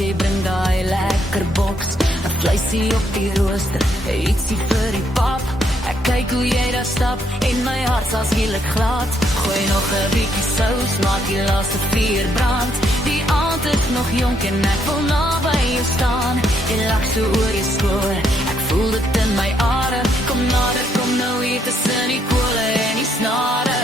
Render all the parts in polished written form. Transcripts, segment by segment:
jy bring daai lekker boks, 'n vleisie op die rooster, 'n ietsie vir die pap. Ek kyk hoe jy daar stap en my hart sal skielik glad. Gooi nog 'n bietjie sous, maak die laaste vuur brand. Die aand is nog jonk en ek wil naby jou staan. Jy lag so oor jou skoor, ek voel dit in my are. Kom nader, kom nou hier tussen die kole en die snare.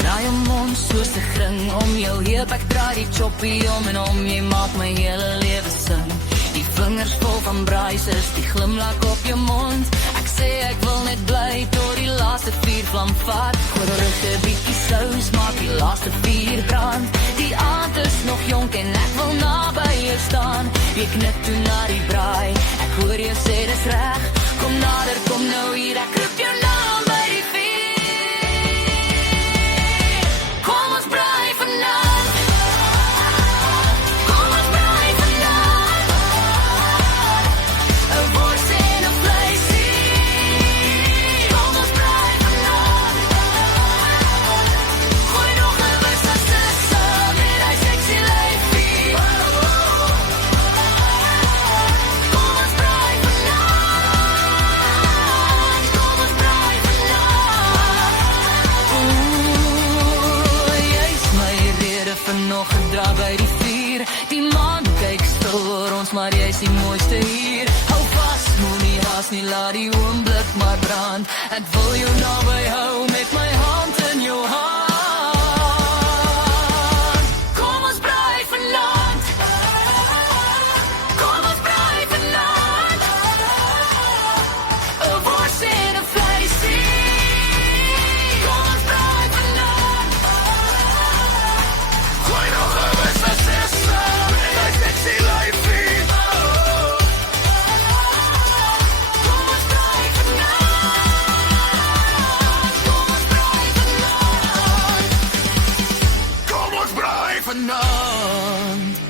Draai jou mond soos 'n gring om jou heup, ek draai die choppie om en om, jy maak my hele lewe sing. Die vingers vol van braaisers, die glimlach op jou mond. Ek sê ek wil net bly tot die laaste vuurvlam vat. Gooi rug 'n bietjie sous, maak die laaste vuur brand. Die aand is nog jonk en ek wil naby jou staan. Jy knik toe na die braai, ek hoor jou sê dis reg. Kom nader, kom nou hier, ek roep jou naam by die vuur. Nog 'n draai by die vuur. Die maan kyk stil oor ons, maar jy is die mooiste hier. Hou vas, moenie haas nie, laat die oomblik maar brand. Ek wil jou naby hou met my hand in jou hand. Kom ons braai vanaand. Kom ons braai vanaand. 'n wors en 'n vleisie. Kom ons braai vanaand. Gooi nog 'n sessa, en hy sexy lyfie. Kom ons braai vanaand. Kom ons braai vanaand. Kom ons braai vanaand.